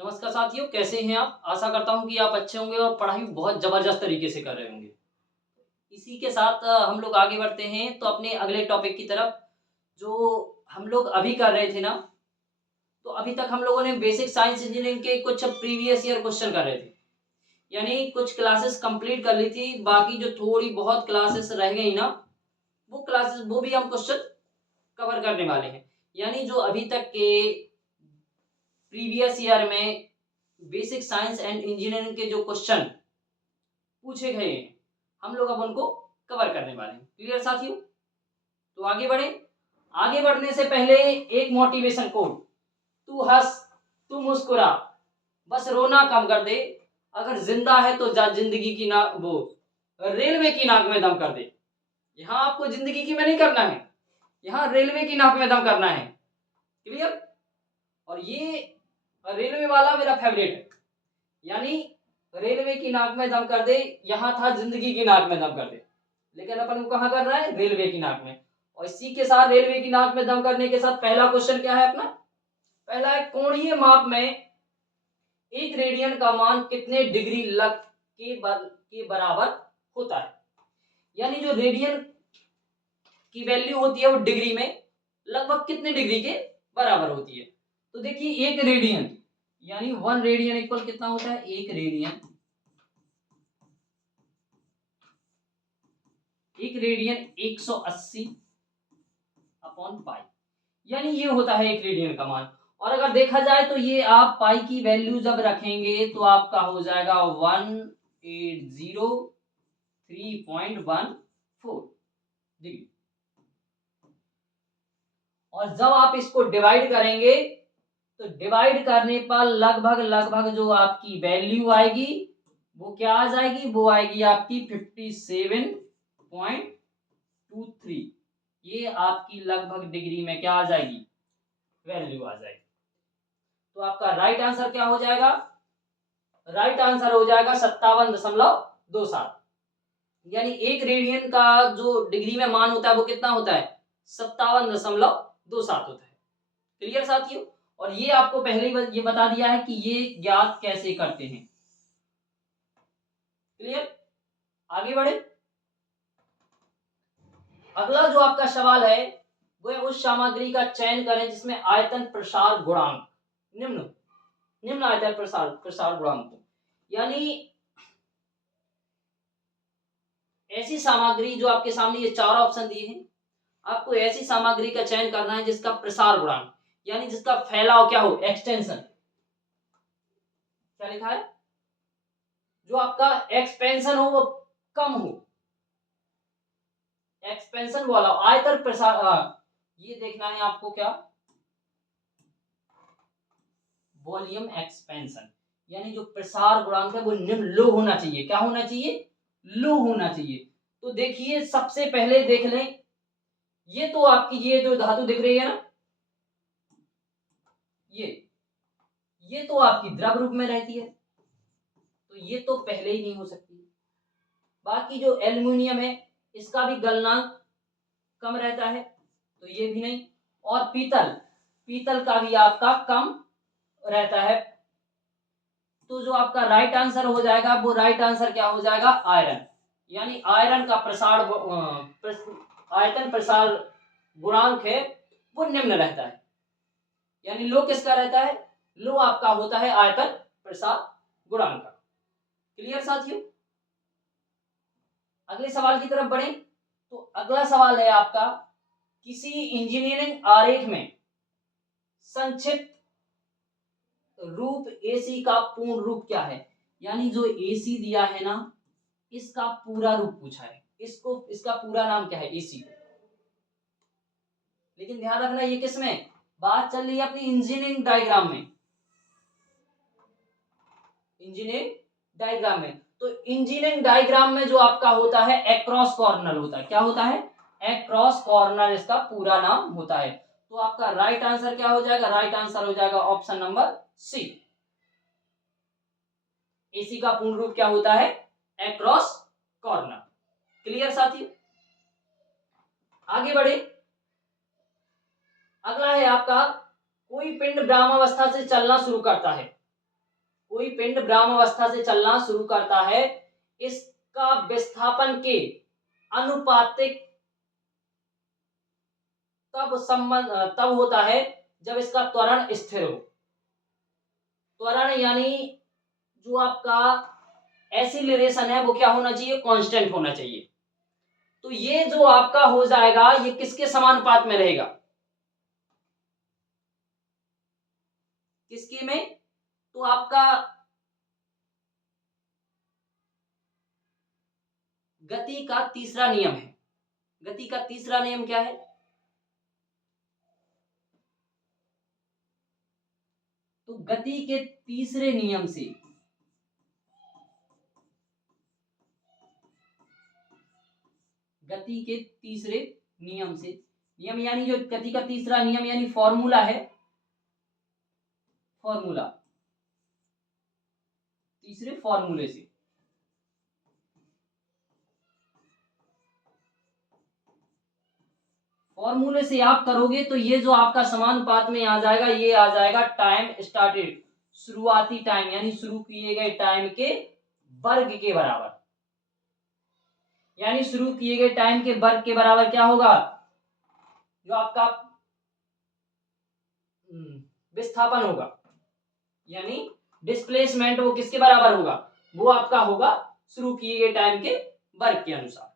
नमस्कार साथियों, कैसे हैं आप? आशा करता हूँ कि आप अच्छे होंगे और पढ़ाई बहुत ज़बरदस्त तरीके से कर रहे होंगे। इसी के साथ हम लोग आगे बढ़ते हैं तो अपने अगले टॉपिक की तरफ, जो हम लोग अभी कर रहे थे ना, तो अभी तक हम लोगों ने बेसिक साइंस इंजीनियरिंग के कुछ प्रीवियस ईयर क्वेश्चन कर रहे थे। यानी कुछ क्लासेस कंप्लीट कर ली थी, बाकी जो थोड़ी बहुत क्लासेस रह गई ना, वो भी हम क्वेश्चन कवर करने वाले हैं। यानी जो अभी तक के प्रीवियस ईयर में बेसिक साइंस एंड इंजीनियरिंग के जो क्वेश्चन पूछे गए हैं, हम लोग अब उनको कवर करने वाले हैं। क्लियर साथियों? तो आगे बढ़े। आगे बढ़ने से पहले एक मोटिवेशन कोट, तू हंस, तू मुस्कुरा, बस रोना कम कर दे, अगर जिंदा है तो जा जिंदगी की ना वो रेलवे की नाक में दम कर दे। यहाँ आपको जिंदगी की में नहीं करना है, यहाँ रेलवे की नाक में दम करना है। क्लियर? और ये रेलवे वाला मेरा फेवरेट है। यानी रेलवे की नाक में दम कर दे, यहाँ था जिंदगी की नाक में दम कर दे, लेकिन अपन को कहाँ कर रहा है? रेलवे की नाक में। और इसी के साथ रेलवे की नाक में दम करने के साथ पहला क्वेश्चन क्या है अपना? पहला है, कोणीय माप में एक रेडियन का मान कितने डिग्री लग के बराबर होता है? यानी जो रेडियन की वैल्यू होती है वो डिग्री में लगभग कितने डिग्री के बराबर होती है? तो देखिए, एक रेडियन यानी 1 रेडियन इक्वल कितना होता है? 1 रेडियन 180 अपॉन पाई, यानी ये होता है 1 रेडियन का मान। और अगर देखा जाए तो ये आप पाई की वैल्यू जब रखेंगे तो आपका हो जाएगा 1803.14 डिग्री। और जब आप इसको डिवाइड करेंगे तो डिवाइड करने पर लगभग लगभग जो आपकी वैल्यू आएगी वो क्या आ जाएगी? वो आएगी आपकी 57.23। ये आपकी लगभग डिग्री में क्या आ जाएगी? वैल्यू आ जाएगी। तो आपका राइट आंसर क्या हो जाएगा? राइट आंसर हो जाएगा 57.27। यानी 1 रेडियन का जो डिग्री में मान होता है वो कितना होता है? 57.27 होता है। क्लियर साथियों? और ये आपको पहले ही ये बता दिया है कि ये ज्ञात कैसे करते हैं। क्लियर? आगे बढ़े। अगला जो आपका सवाल है वो है, उस सामग्री का चयन करें जिसमें आयतन प्रसार गुणांक निम्न निम्न आयतन प्रसार गुणांक हो। यानी ऐसी सामग्री, जो आपके सामने ये 4 ऑप्शन दिए हैं, आपको ऐसी सामग्री का चयन करना है जिसका प्रसार गुणांक यानी जिसका फैलाव क्या हो? एक्सटेंशन। क्या लिखा है? जो आपका एक्सपेंशन हो वो कम हो, एक्सपेंशन वाला आयतन प्रसार। ये देखना है आपको क्या? Volume expansion. यानी जो प्रसार गुणांक है वो निम्न लो होना चाहिए। क्या होना चाहिए? लो होना चाहिए। तो देखिए, सबसे पहले देख लें, ये तो आपकी ये जो धातु दिख रही है ना, ये तो आपकी द्रव रूप में रहती है, तो ये तो पहले ही नहीं हो सकती। बाकी जो एल्युमिनियम है इसका भी गलनांक कम रहता है, तो ये भी नहीं। और पीतल पीतल का भी आपका कम रहता है। तो जो आपका राइट आंसर हो जाएगा वो राइट आंसर क्या हो जाएगा? आयरन। यानी आयरन का आयतन प्रसार गुणांक है वो निम्न रहता है। यानी लो किसका रहता है? लो आपका होता है आयतन प्रसार गुणांक का। क्लियर साथियों? अगले सवाल की तरफ बढ़े। तो अगला सवाल है आपका, किसी इंजीनियरिंग आरेख में संक्षिप्त रूप एसी का पूर्ण रूप क्या है? यानी जो एसी दिया है ना, इसका पूरा रूप पूछा है। इसका पूरा नाम क्या है? एसी। लेकिन ध्यान रखना, ये किसमें बात चल रही है? अपनी इंजीनियरिंग डायग्राम में। इंजीनियरिंग डायग्राम में तो इंजीनियरिंग डायग्राम में जो आपका होता है एक्रॉस कॉर्नर होता है। क्या होता है? एक्रॉस कॉर्नर इसका पूरा नाम होता है। तो आपका राइट आंसर क्या हो जाएगा? राइट आंसर हो जाएगा ऑप्शन नंबर सी। एसी का पूर्ण रूप क्या होता है? Across corner. क्लियर साथियों? आगे बढ़े। अगला है आपका, कोई पिंड ब्रह्मावस्था से चलना शुरू करता है। कोई पिंड ब्राह्मावस्था से चलना शुरू करता है, इसका विस्थापन के अनुपातिक तब होता है जब इसका त्वरण स्थिर हो। त्वरण यानी जो आपका एक्सीलरेशन है वो क्या होना चाहिए, कांस्टेंट होना चाहिए। तो ये जो आपका हो जाएगा ये किसके समानुपात में रहेगा, किसके में, तो आपका गति का तीसरा नियम है। गति का तीसरा नियम क्या है, तो गति के तीसरे नियम से गति के तीसरे नियम से, नियम यानी जो गति का तीसरा नियम यानी फॉर्मूला है, फॉर्मूला, तीसरे फॉर्मूले से, फॉर्मूले से आप करोगे तो ये जो आपका समानुपात में आ जाएगा, ये आ जाएगा टाइम स्टार्टेड, शुरुआती टाइम यानी शुरू किए गए टाइम के वर्ग के बराबर। यानी शुरू किए गए टाइम के वर्ग के बराबर क्या होगा, जो आपका विस्थापन होगा यानी डिस्प्लेसमेंट, वो किसके बराबर होगा, वो आपका होगा शुरू किए गए टाइम के वर्ग के अनुसार।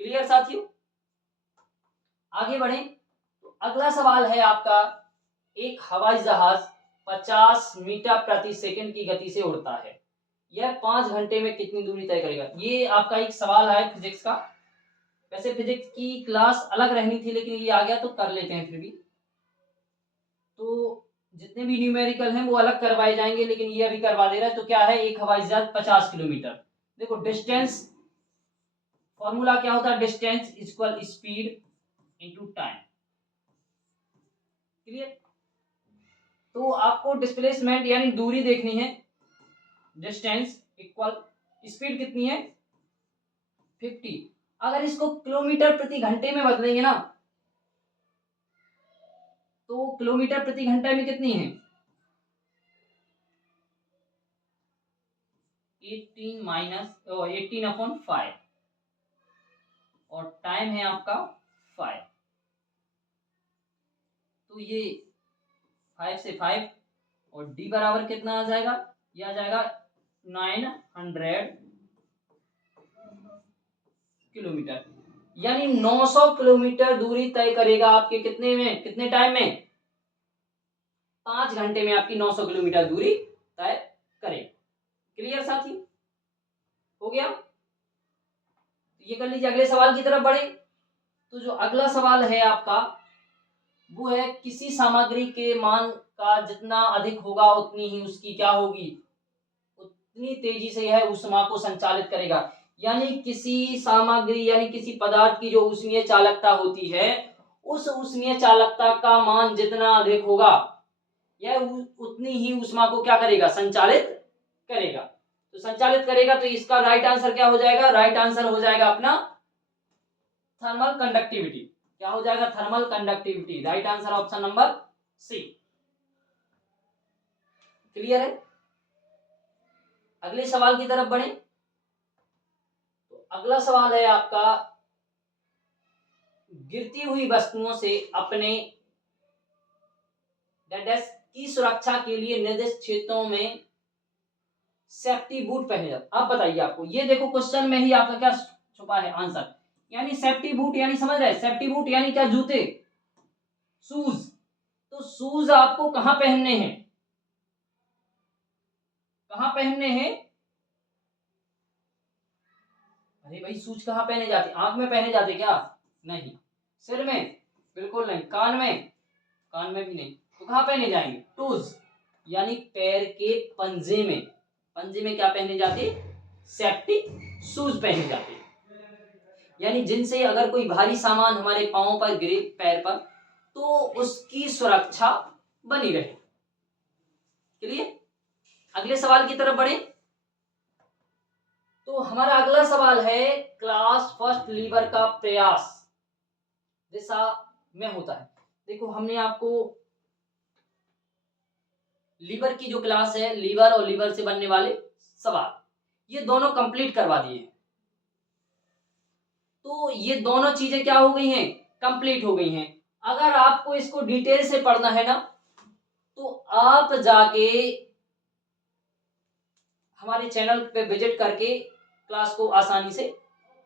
क्लियर साथियों, आगे बढ़े तो अगला सवाल है आपका, एक हवाई जहाज 50 मीटर प्रति सेकंड की गति से उड़ता है, यह 5 घंटे में कितनी दूरी तय करेगा। ये आपका एक सवाल है फिजिक्स का। वैसे फिजिक्स की क्लास अलग रहनी थी लेकिन ये आ गया तो कर लेते हैं फिर भी। तो जितने भी न्यूमेरिकल हैं वो अलग करवाए जाएंगे लेकिन ये अभी करवा दे रहा है। तो क्या है, एक हवाई जहाज 50 किलोमीटर, देखो डिस्टेंस फॉर्मूला क्या होता है, distance equal speed into time. Clear, तो आपको डिस्प्लेसमेंट यानी दूरी देखनी है, डिस्टेंस इक्वल स्पीड कितनी है 50। अगर इसको किलोमीटर प्रति घंटे में बदलेंगे ना तो किलोमीटर प्रति घंटे में कितनी है 18/5 और टाइम है आपका 5। तो ये 5 से 5 और डी बराबर कितना आ जाएगा, ये आ जाएगा 900 किलोमीटर, यानी 900 किलोमीटर दूरी तय करेगा आपके कितने में, कितने टाइम में, 5 घंटे में आपकी 900 किलोमीटर दूरी तय करेगा। क्लियर साथी, हो गया। ये कर लीजिए, अगले सवाल की तरफ बढ़े। तो जो अगला सवाल है आपका वो है, किसी सामग्री के मान का जितना अधिक होगा उतनी ही उसकी क्या होगी, उतनी तेजी से यह ऊष्मा को संचालित करेगा। यानी किसी सामग्री यानी किसी पदार्थ की जो ऊष्मीय चालकता होती है, उस ऊष्मीय चालकता का मान जितना अधिक होगा यह उतनी ही ऊष्मा को क्या करेगा, संचालित करेगा। तो संचालित करेगा तो इसका राइट आंसर क्या हो जाएगा, राइट आंसर हो जाएगा अपना थर्मल कंडक्टिविटी। क्या हो जाएगा, thermal conductivity. Right answer option number C. Clear है, अगले सवाल की तरफ बढ़े। तो अगला सवाल है आपका, गिरती हुई वस्तुओं से अपने की सुरक्षा के लिए निर्दिष्ट क्षेत्रों में सेफ्टी बूट पहने जाते। अब बताइए आपको, ये देखो क्वेश्चन में ही आपका क्या छुपा है आंसर। यानी सेफ्टी बूट यानी समझ रहे हैं, सेफ्टी बूट यानी क्या, जूते, शूज। तो शूज आपको कहां पहनने हैं, कहां पहनने हैं, अरे भाई शूज कहां पहने जाते, आंख में पहने जाते क्या, नहीं। सिर में, बिल्कुल नहीं। कान में, कान में भी नहीं। तो कहां पहने जाएंगे, टूज, यानी पैर के पंजे में, पंजे में क्या पहने जाते, सेफ्टी शूज पहने जाते, यानी जिनसे अगर कोई भारी सामान हमारे पांव पर गिरे, पैर पर, तो उसकी सुरक्षा बनी रहे। चलिए अगले सवाल की तरफ बढ़े। तो हमारा अगला सवाल है, क्लास फर्स्ट लीवर का प्रयास दिशा में होता है। देखो हमने आपको लीवर की जो क्लास है, लीवर और लीवर से बनने वाले सवाल, ये दोनों कंप्लीट करवा दिए हैं। तो ये दोनों चीजें क्या हो गई हैं, कंप्लीट हो गई हैं। अगर आपको इसको डिटेल से पढ़ना है ना, तो आप जाके हमारे चैनल पे विजिट करके क्लास को आसानी से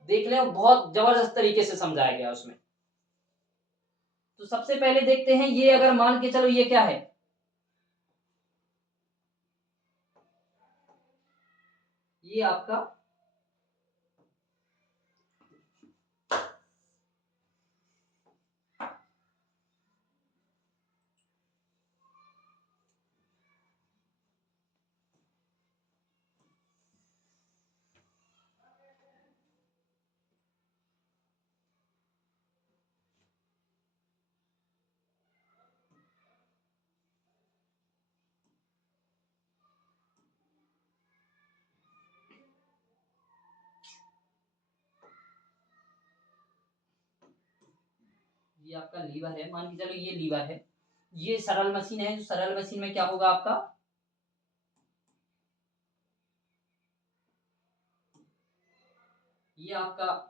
देख लें, बहुत जबरदस्त तरीके से समझाया गया उसमें। तो सबसे पहले देखते हैं, ये अगर मान के चलो ये क्या है, ये आपका ये आपका लीवर है, मान के चलो ये लीवर है, ये सरल मशीन है। जो सरल मशीन में क्या होगा आपका, ये आपका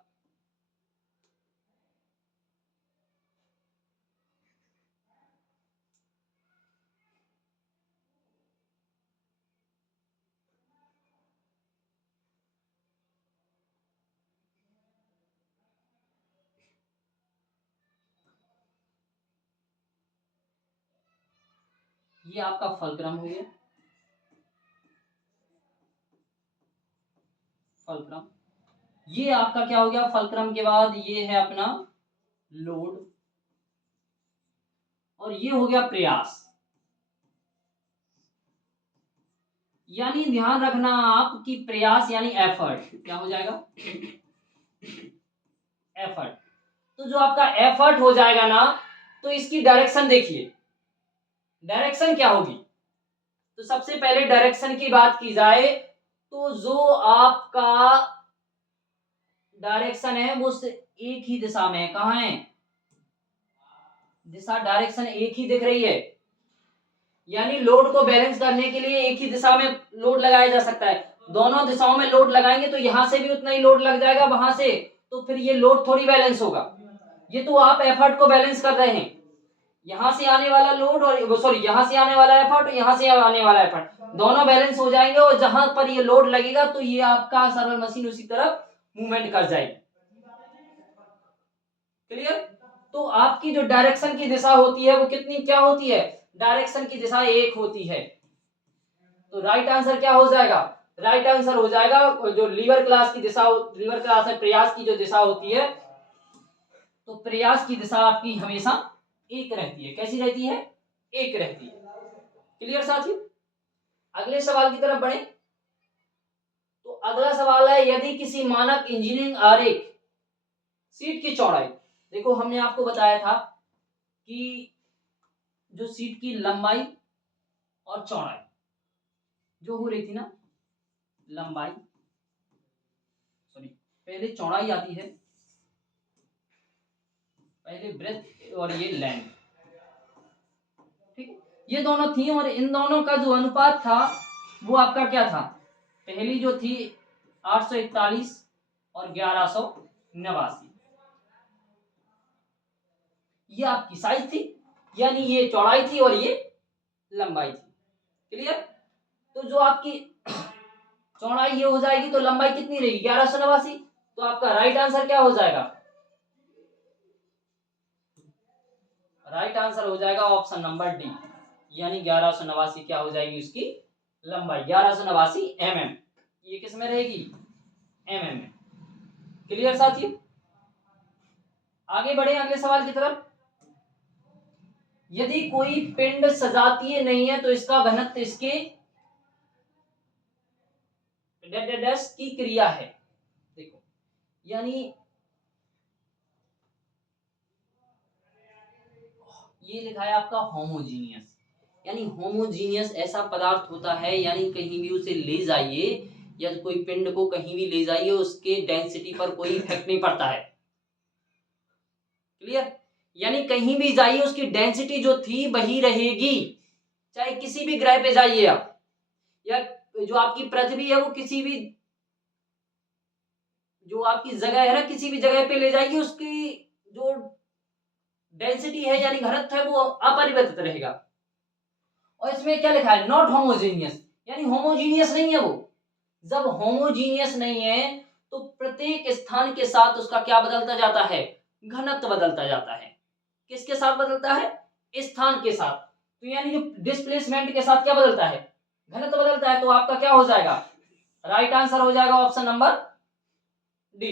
ये आपका फलक्रम हो गया, फलक्रम। ये आपका क्या हो गया, फलक्रम के बाद ये है अपना लोड, और ये हो गया प्रयास। यानी ध्यान रखना आप कि प्रयास यानी एफर्ट, क्या हो जाएगा, एफर्ट। तो जो आपका एफर्ट हो जाएगा ना, तो इसकी डायरेक्शन देखिए, डायरेक्शन क्या होगी। तो सबसे पहले डायरेक्शन की बात की जाए, तो जो आपका डायरेक्शन है वो एक ही दिशा में है। कहाँ है, दिशा डायरेक्शन एक ही दिख रही है, यानी लोड को बैलेंस करने के लिए एक ही दिशा में लोड लगाया जा सकता है। दोनों दिशाओं में लोड लगाएंगे तो यहां से भी उतना ही लोड लग जाएगा वहां से, तो फिर ये लोड थोड़ी बैलेंस होगा। ये तो आप एफर्ट को बैलेंस कर रहे हैं, यहां से आने वाला लोड और सॉरी यहां से आने वाला एफर्ट और यहां से आने वाला एफर्ट दोनों बैलेंस हो जाएंगे, और जहां पर ये लोड लगेगा तो ये आपका सर्वो मशीन उसी तरफ मूवमेंट कर जाएगी। क्लियर। तो आपकी जो डायरेक्शन की दिशा होती है वो कितनी क्या होती है, डायरेक्शन की दिशा एक होती है। तो राइट आंसर क्या हो जाएगा, राइट आंसर हो जाएगा जो लीवर क्लास की दिशा, लीवर क्लास है प्रयास की जो दिशा होती है, तो प्रयास की दिशा आपकी हमेशा एक रहती है। कैसी रहती है, एक रहती है। क्लियर साथियों। अगले सवाल की तरफ बढ़े। तो अगला सवाल है, यदि किसी मानक इंजीनियरिंग आरेख सीट की चौड़ाई, देखो हमने आपको बताया था कि जो सीट की लंबाई और चौड़ाई जो हो रही थी ना, लंबाई सॉरी पहले चौड़ाई आती है, पहले ब्रेथ और ये लेंथ, ठीक है, ये दोनों थी, और इन दोनों का जो अनुपात था वो आपका क्या था, पहली जो थी 841 और 1189, ये आपकी साइज थी, यानी ये चौड़ाई थी और ये लंबाई थी। क्लियर। तो जो आपकी चौड़ाई ये हो जाएगी तो लंबाई कितनी रहेगी, 1189। तो आपका राइट आंसर क्या हो जाएगा, राइट आंसर हो जाएगा ऑप्शन नंबर डी, यानी 1189 क्या हो जाएगी उसकी लंबाई, 1189 mm। ये किस में रहेगी, mm में। क्लियर साथियों। आगे बढ़े अगले सवाल की तरफ। यदि कोई पिंड सजातीय नहीं है तो इसका घनत्व इसके की क्रिया है। देखो यानी ये लिखा है आपका होमोजीनियस, यानी होमोजीनियस ऐसा पदार्थ होता है, यानी कहीं भी उसे ले जाइए या कोई पिंड को कहीं भी ले जाइए उसके डेंसिटी पर कोई इफेक्ट नहीं पड़ता है। क्लियर। यानी कहीं भी जाइए उसकी डेंसिटी जो थी वही रहेगी, चाहे किसी भी ग्रह पे जाइए आप, या जो आपकी पृथ्वी है वो किसी भी जो आपकी जगह है ना, किसी भी जगह पे ले जाइए, उसकी जो डेंसिटी है यानी घनत्व है वो अपरिवर्तित रहेगा। और इसमें क्या लिखा है, नॉट होमोजीनियस, यानी होमोजीनियस नहीं है वो। जब होमोजीनियस नहीं है तो प्रत्येक स्थान के साथ उसका क्या बदलता जाता है, घनत्व बदलता जाता है। किसके साथ बदलता है, स्थान के साथ। तो यानी जो डिस्प्लेसमेंट के साथ क्या बदलता है, घनत्व बदलता है। तो आपका क्या हो जाएगा, राइट आंसर हो जाएगा ऑप्शन नंबर डी,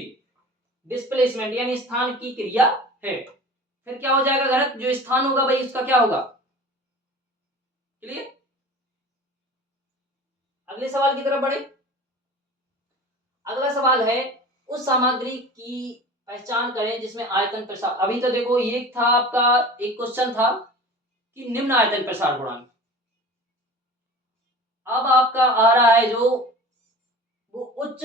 डिस्प्लेसमेंट यानी स्थान की क्रिया है। फिर क्या हो जाएगा, घनत्व जो स्थान होगा भाई उसका क्या होगा, क्लियर। अगले सवाल की तरफ बढ़े। अगला सवाल है, उस सामग्री की पहचान करें जिसमें आयतन प्रसार, अभी तो देखो ये था आपका एक क्वेश्चन था कि निम्न आयतन प्रसार गुणांक। अब आपका आ रहा है जो वो उच्च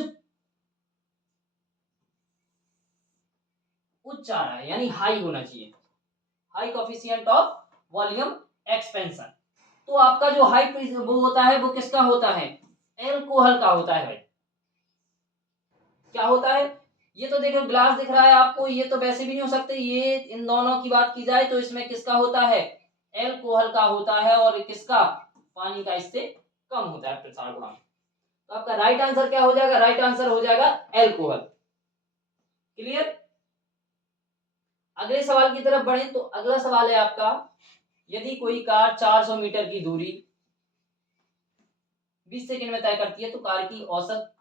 आ रहा है, यानी हाई होना चाहिए, high coefficient of volume expansion. तो आपका जो हाई वो होता है वो किसका होता है, एल्कोहल का होता है भाई। क्या होता है, ये तो देखो ग्लास दिख रहा है आपको, ये तो वैसे भी नहीं हो सकते, ये इन दोनों की बात की जाए तो इसमें किसका होता है, एल्कोहल का होता है, और किसका, पानी का इससे कम होता है प्रसार गुणांक। तो आपका राइट आंसर क्या हो जाएगा, राइट आंसर हो जाएगा एल्कोहल, क्लियर। अगले सवाल की तरफ बढ़े तो अगला सवाल है आपका, यदि कोई कार 400 मीटर की दूरी 20 सेकंड में तय करती है तो कार की औसत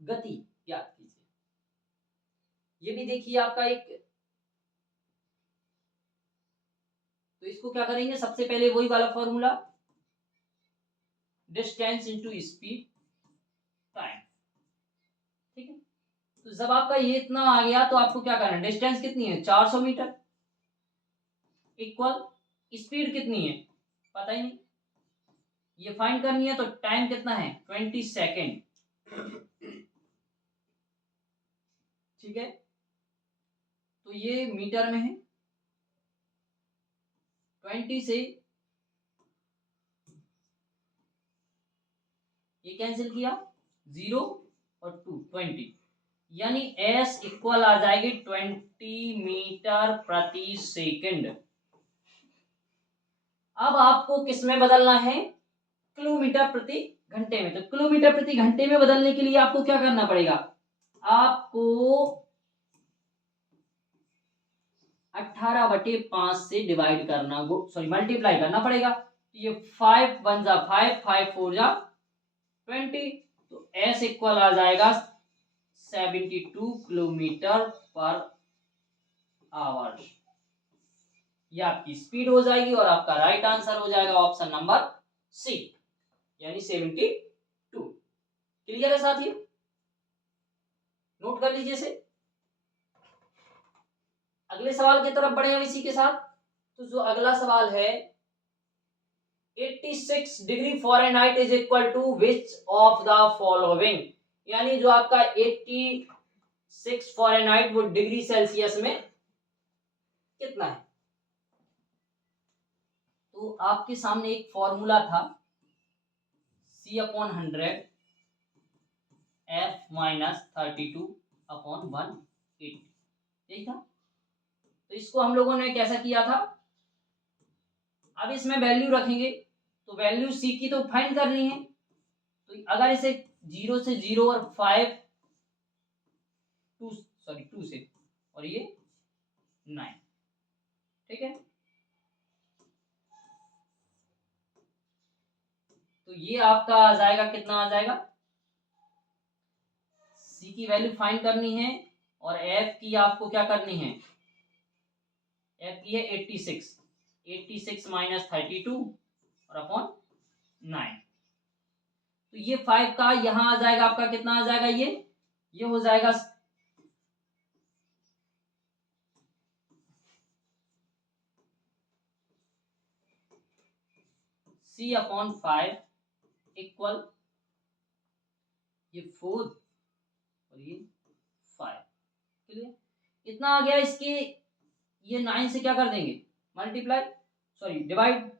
गति ज्ञात कीजिए। ये भी देखिए आपका एक, तो इसको क्या करेंगे, सबसे पहले वही वाला formula, distance into speed time, ठीक है। तो जब आपका ये इतना आ गया तो आपको क्या करना है, डिस्टेंस कितनी है 400 मीटर इक्वल स्पीड कितनी है पता ही नहीं, ये फाइंड करनी है। तो टाइम कितना है 20 सेकेंड, ठीक है। तो ये मीटर में है, 20 से ये कैंसिल किया, 0 और 2 20, यानी एस इक्वल आ जाएगी 20 मीटर प्रति सेकंड। अब आपको किस में बदलना है, किलोमीटर प्रति घंटे में। तो किलोमीटर प्रति घंटे में बदलने के लिए आपको क्या करना पड़ेगा, आपको 18/5 से डिवाइड करना, सॉरी मल्टीप्लाई करना पड़ेगा। तो ये 5 1 जा 5, 5 4 जा 20, तो एस इक्वल आ जाएगा 72 किलोमीटर पर आवर। ये आपकी स्पीड हो जाएगी और आपका राइट आंसर हो जाएगा ऑप्शन नंबर सी, यानी 72। क्लियर है साथियों, नोट कर लीजिए इसे। अगले सवाल की तरफ बढ़े हम इसी के साथ। तो जो अगला सवाल है, 86 degree Fahrenheit is equal to which of the following, यानी जो आपका 86 फ़ारेनहाइट वो डिग्री सेल्सियस में कितना है। तो आपके सामने एक फॉर्मूला था, C/100 F माइनस 32/180, यही था। तो इसको हम लोगों ने कैसा किया था, अब इसमें वैल्यू रखेंगे तो वैल्यू सी की तो फाइंड करनी है। तो अगर इसे 0 से 0 और 5 2 से, और ये 9, ठीक है। तो ये आपका आ जाएगा, कितना आ जाएगा, सी की वैल्यू फाइंड करनी है और एफ की आपको क्या करनी है, एफ की है 86 माइनस 32 और अपॉन 9। तो ये 5 का यहां आ जाएगा, आपका कितना आ जाएगा, ये हो जाएगा C/5 इक्वल ये 4 और ये 5, क्लियर। इतना आ गया। इसके ये 9 से क्या कर देंगे, मल्टीप्लाई, सॉरी डिवाइड,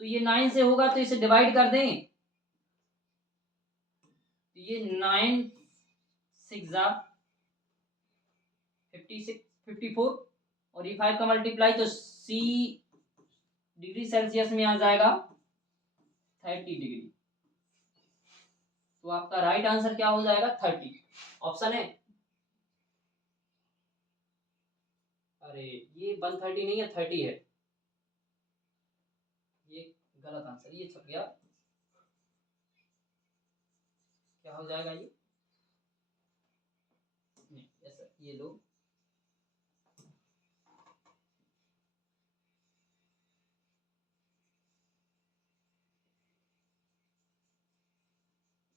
तो ये 9 से होगा तो इसे डिवाइड कर दें, तो ये 9 6 जा 56 54 और ये 5 का मल्टीप्लाई तो C डिग्री सेल्सियस में आ जाएगा 30 डिग्री। तो आपका राइट आंसर क्या हो जाएगा 30 ऑप्शन है। अरे ये 130 नहीं है 30 है, ये गलत आंसर, ये छप गया। क्या हो जाएगा ये, नहीं ऐसा, ये लो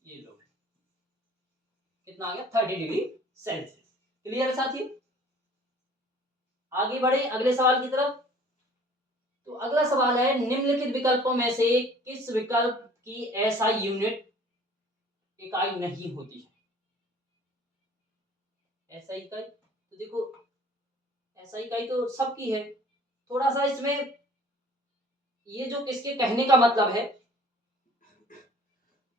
ये लो, कितना आ गया 30 डिग्री सेल्सियस। क्लियर है साथियों। आगे बढ़े अगले सवाल की तरफ। तो अगला सवाल है निम्नलिखित विकल्पों में से किस विकल्प की एसआई यूनिट इकाई नहीं होती है। एसआई इकाई तो देखो, एसआई इकाई तो सबकी है, थोड़ा सा इसमें ये जो किसके कहने का मतलब है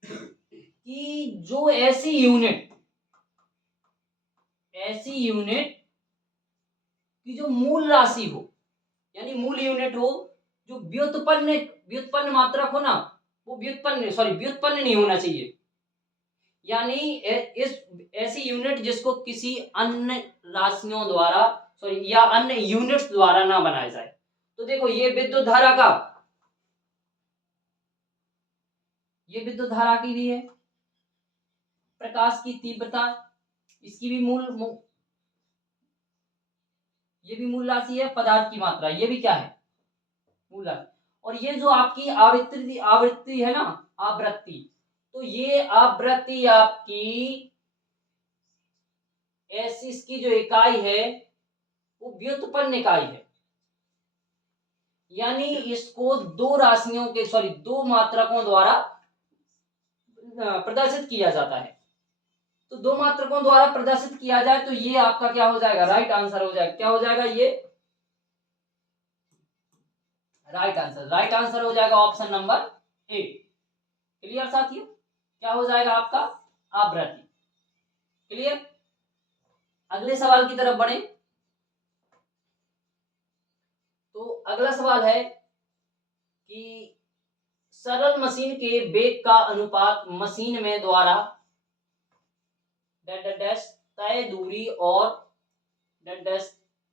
कि जो ऐसी यूनिट की जो मूल राशि हो, यानी मूल यूनिट हो, जो व्युत्पन्न मात्रक हो ना, वो व्युत्पन्न नहीं होना चाहिए। यानी इस ऐसी यूनिट जिसको किसी अन्य राशियों द्वारा या अन्य यूनिट्स द्वारा ना बनाया जाए। तो देखो ये विद्युत धारा की भी है, प्रकाश की तीव्रता इसकी भी ये भी मूल राशि है, पदार्थ की मात्रा ये भी क्या है मूल राशि। और ये जो आपकी आवृत्ति है ना, आवृत्ति, तो ये आवृत्ति आपकी ऐसी इसकी जो इकाई है वो व्युत्पन्न इकाई है, यानी इसको दो मात्रकों द्वारा प्रदर्शित किया जाता है। तो दो मात्रकों द्वारा प्रदर्शित किया जाए तो ये आपका क्या हो जाएगा, राइट आंसर हो जाएगा। क्या हो जाएगा ये राइट आंसर हो जाएगा ऑप्शन नंबर ए। क्लियर साथियों, क्या हो जाएगा आपका आवृत्ति। क्लियर, अगले सवाल की तरफ बढ़े। तो अगला सवाल है कि सरल मशीन के वेग का अनुपात मशीन में द्वारा तय दूरी और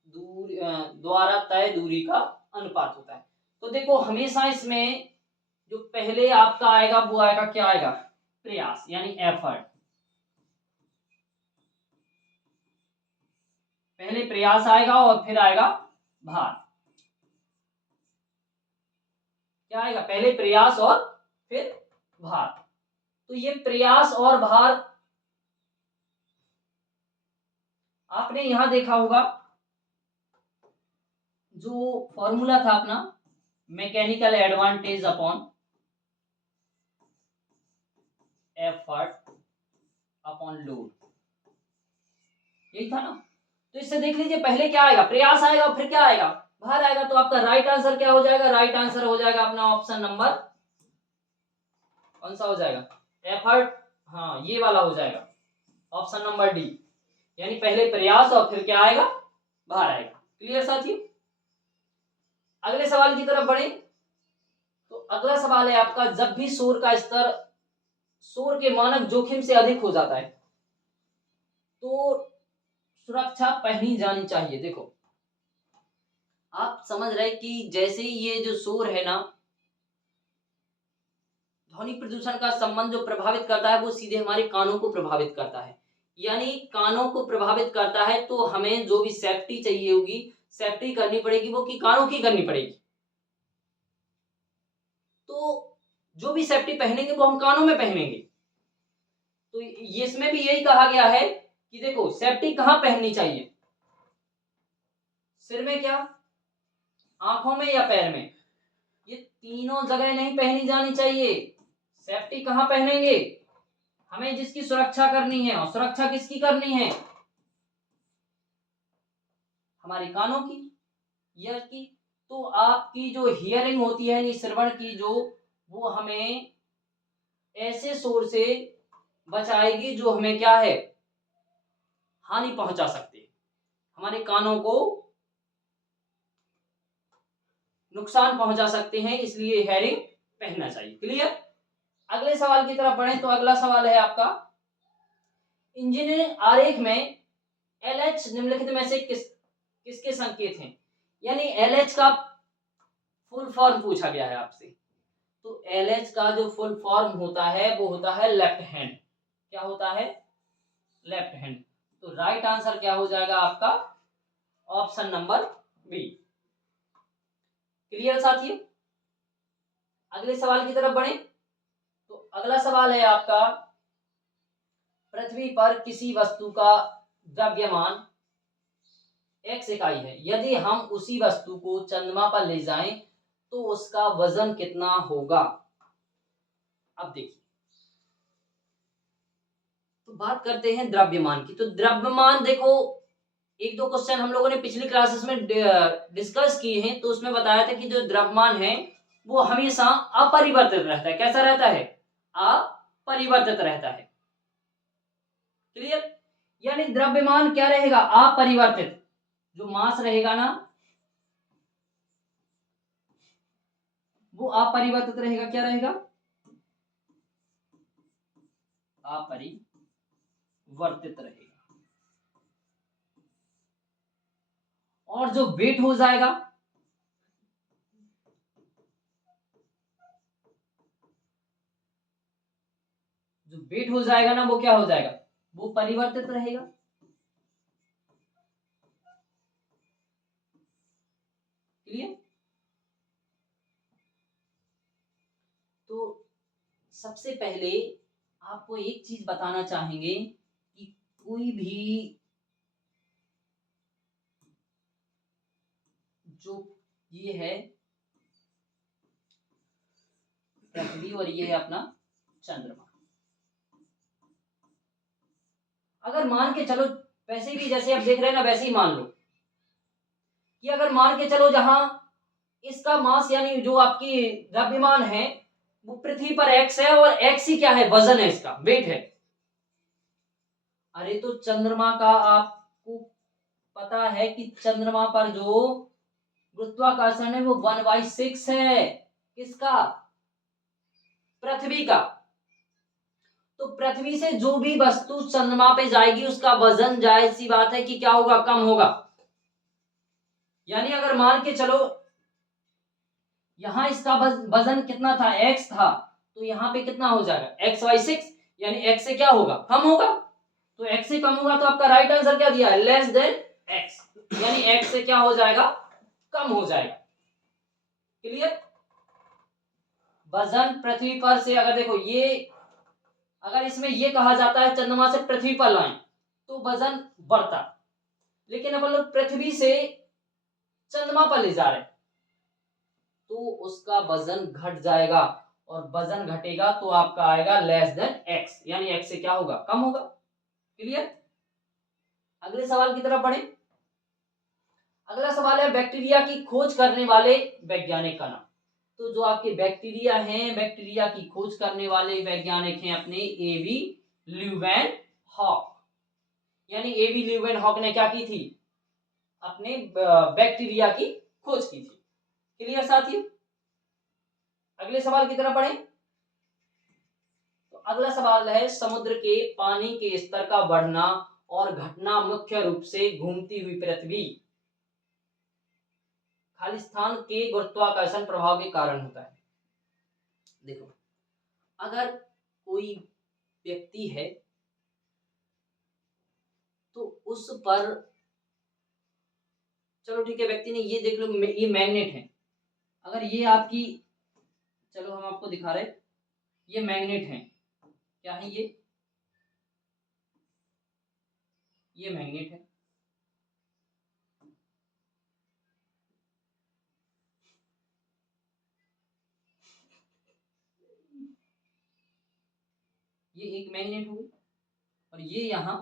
द्वारा तय दूरी का अनुपात होता है। तो देखो हमेशा इसमें जो पहले आपका आएगा वो आएगा, क्या आएगा, प्रयास यानी एफर्ट। पहले प्रयास आएगा और फिर आएगा भार। क्या आएगा, पहले प्रयास और फिर भार। तो ये प्रयास और भार आपने यहां देखा होगा, जो फॉर्मूला था अपना mechanical advantage upon effort upon load, यही था ना। तो इससे देख लीजिए पहले क्या आएगा, प्रयास आएगा और फिर क्या आएगा, भार आएगा। तो आपका राइट आंसर क्या हो जाएगा, राइट आंसर हो जाएगा अपना ऑप्शन नंबर कौन सा हो जाएगा, एफर्ट, हाँ ये वाला हो जाएगा ऑप्शन नंबर डी, यानी पहले प्रयास और फिर क्या आएगा, भार आएगा। क्लियर साथियों, अगले सवाल की तरफ बढ़े। तो अगला सवाल है आपका, जब भी शोर का स्तर शोर के मानक जोखिम से अधिक हो जाता है तो सुरक्षा पहनी जानी चाहिए। देखो आप समझ रहे कि जैसे ही ये जो शोर है ना, ध्वनि प्रदूषण का संबंध जो प्रभावित करता है वो सीधे हमारे कानों को प्रभावित करता है, यानी कानों को प्रभावित करता है। तो हमें जो भी सेफ्टी चाहिए होगी, सेफ्टी करनी पड़ेगी, वो की कानों की करनी पड़ेगी। तो जो भी सेफ्टी पहनेंगे वो हम कानों में पहनेंगे। तो इसमें भी यही कहा गया है कि देखो सेफ्टी कहां पहननी चाहिए, सिर में, क्या आंखों में या पैर में, ये तीनों जगह नहीं पहनी जानी चाहिए। सेफ्टी कहां पहनेंगे, हमें जिसकी सुरक्षा करनी है, और सुरक्षा किसकी करनी है, हमारे कानों की, ईयर की। तो आपकी जो हियरिंग होती है यानी श्रवण की जो, वो हमें ऐसे शोर से बचाएगी जो हमें क्या है, हानि पहुंचा सकते हैं, हमारे कानों को नुकसान पहुंचा सकते हैं, इसलिए हेयरिंग पहनना चाहिए। क्लियर। अगले सवाल की तरफ बढ़े तो अगला सवाल है आपका, इंजीनियरिंग आरेख में LH निम्नलिखित में से किसके संकेत हैं, यानी LH का फुल फॉर्म पूछा गया है आपसे। तो LH का जो फुल फॉर्म होता है वो होता है लेफ्ट हैंड। क्या होता है, लेफ्ट हैंड। तो राइट आंसर क्या हो जाएगा आपका, ऑप्शन नंबर बी। क्लियर साथियों। अगले सवाल की तरफ बढ़े तो अगला सवाल है आपका, पृथ्वी पर किसी वस्तु का द्रव्यमान x इकाई है, यदि हम उसी वस्तु को चंद्रमा पर ले जाएं तो उसका वजन कितना होगा। अब देखिए, तो बात करते हैं द्रव्यमान की। तो द्रव्यमान देखो, एक दो क्वेश्चन हम लोगों ने पिछली क्लासेस में डिस्कस किए हैं, तो उसमें बताया था कि जो द्रव्यमान है वो हमेशा अपरिवर्तित रहता है। कैसा रहता है, अपरिवर्तित रहता है। क्लियर। यानी द्रव्यमान क्या रहेगा, अपरिवर्तित। जो मास रहेगा ना वो अपरिवर्तित रहेगा। क्या रहेगा, अपरिवर्तित रहेगा। और जो वेट हो जाएगा, जो वेट हो जाएगा ना वो क्या हो जाएगा, वो परिवर्तित रहेगा। क्लियर। तो सबसे पहले आपको एक चीज बताना चाहेंगे कि कोई भी जो ये है पृथ्वी और ये है अपना चंद्रमा, अगर मान के चलो, वैसे भी जैसे आप देख रहे हैं ना वैसे ही मान लो कि अगर मान के चलो जहां इसका मास यानी जो आपकी द्रव्यमान है वो पृथ्वी पर x है और x ही क्या है, वजन है, इसका वेट है। अरे तो चंद्रमा का आपको पता है कि चंद्रमा पर जो गुरुत्वाकर्षण है वो 1/6 है। किसका, पृथ्वी का। तो पृथ्वी से जो भी वस्तु चंद्रमा पे जाएगी उसका वजन जाहिर सी बात है कि क्या होगा, कम होगा। यानी अगर मान के चलो यहां इसका वजन कितना था, x था, तो यहाँ पे कितना हो जाएगा, x/6, यानी x से क्या होगा, कम होगा। तो x से कम होगा तो आपका राइट आंसर क्या दिया है, लेस देन x, यानी x से क्या हो जाएगा, कम हो जाएगा। क्लियर। वजन पृथ्वी पर से अगर देखो ये, अगर इसमें ये कहा जाता है चंद्रमा से पृथ्वी पर लाएं तो वजन बढ़ता, लेकिन अपन लोग पृथ्वी से चंद्रमा पर ले जा रहे तो उसका वजन घट जाएगा, और वजन घटेगा तो आपका आएगा लेस देन x, यानी x से क्या होगा, कम होगा। क्लियर। अगले सवाल की तरफ बढ़े। अगला सवाल है बैक्टीरिया की खोज करने वाले वैज्ञानिक का नाम। तो जो आपके बैक्टीरिया हैं, बैक्टीरिया की खोज करने वाले वैज्ञानिक हैं अपने एवी ल्यूवेनहॉक। यानी एवी ल्यूवेनहॉक ने क्या की थी, अपने बैक्टीरिया की खोज की थी। क्लियर साथियों। अगले सवाल की तरफ बढ़े तो अगला सवाल है, समुद्र के पानी के स्तर का बढ़ना और घटना मुख्य रूप से घूमती हुई पृथ्वी खालिस्तान के गुरुत्वाकर्षण प्रभाव के कारण होता है। देखो, अगर कोई व्यक्ति है तो उस पर, चलो ठीक है, व्यक्ति ने ये देख लो ये मैग्नेट है, अगर ये आपकी, चलो हम आपको दिखा रहे, ये मैग्नेट है, क्या है ये मैग्नेट है। ये एक मैग्नेट हुई और ये यहां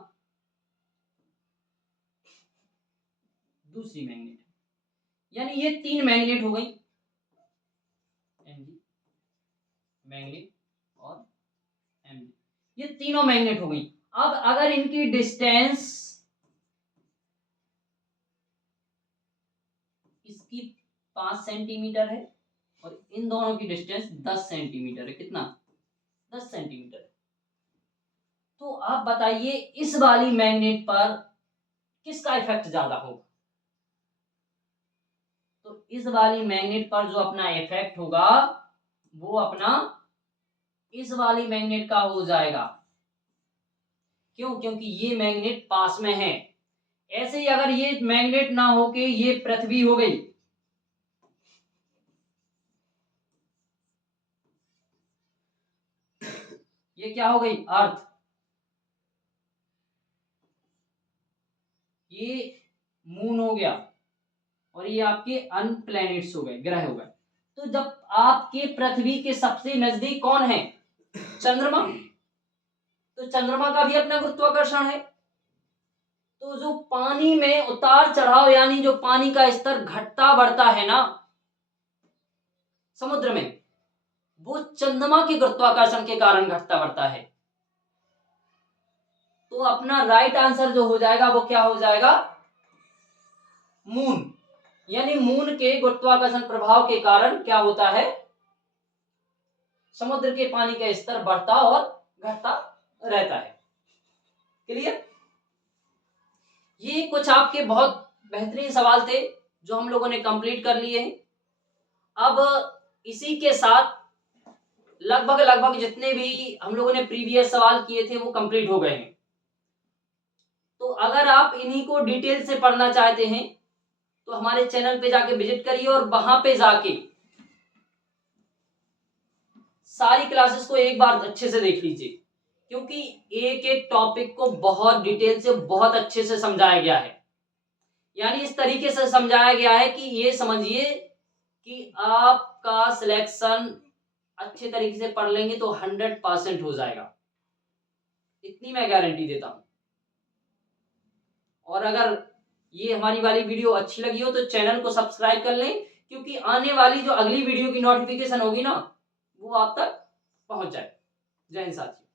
दूसरी मैग्नेट है। यानी ये 3 मैग्नेट हो गई, मैग्नेट और एम, ये तीनों मैग्नेट हो गई। अब अगर इनकी डिस्टेंस इसकी 5 सेंटीमीटर है और इन दोनों की डिस्टेंस 10 सेंटीमीटर है, कितना 10 सेंटीमीटर। तो आप बताइए इस वाली मैग्नेट पर किसका इफेक्ट ज्यादा होगा? तो इस वाली मैग्नेट पर जो अपना इफेक्ट होगा वो अपना इस वाली मैग्नेट का हो जाएगा। क्यों? क्योंकि ये मैग्नेट पास में है। ऐसे ही अगर ये मैग्नेट ना होके ये पृथ्वी हो गई, ये क्या हो गई अर्थ, ये मून हो गया और ये आपके अन्य प्लैनेट्स हो गए, ग्रह हो गए। तो जब आपके पृथ्वी के सबसे नजदीक कौन है? चंद्रमा। तो चंद्रमा का भी अपना गुरुत्वाकर्षण है। तो जो पानी में उतार चढ़ाव यानी जो पानी का स्तर घटता बढ़ता है ना समुद्र में, वो चंद्रमा के गुरुत्वाकर्षण के कारण घटता बढ़ता है। तो अपना राइट आंसर जो हो जाएगा वो क्या हो जाएगा? मून। यानी मून के गुरुत्वाकर्षण प्रभाव के कारण क्या होता है? समुद्र के पानी का स्तर बढ़ता और घटता रहता है। क्लियर? ये कुछ आपके बहुत बेहतरीन सवाल थे जो हम लोगों ने कंप्लीट कर लिए हैं। अब इसी के साथ लगभग जितने भी हम लोगों ने प्रीवियस सवाल किए थे वो कंप्लीट हो गए हैं। तो अगर आप इन्हीं को डिटेल से पढ़ना चाहते हैं तो हमारे चैनल पे जाके विजिट करिए और वहां पे जाके सारी क्लासेस को एक बार अच्छे से देख लीजिए, क्योंकि एक एक टॉपिक को बहुत डिटेल से बहुत अच्छे से समझाया गया है। यानी इस तरीके से समझाया गया है कि ये समझिए कि आपका सिलेक्शन अच्छे तरीके से पढ़ लेंगे तो 100% हो जाएगा, इतनी मैं गारंटी देता हूं। और अगर ये हमारी वाली वीडियो अच्छी लगी हो तो चैनल को सब्सक्राइब कर लें, क्योंकि आने वाली जो अगली वीडियो की नोटिफिकेशन होगी ना वो आप तक पहुंच जाए। जय हिंद साथियों।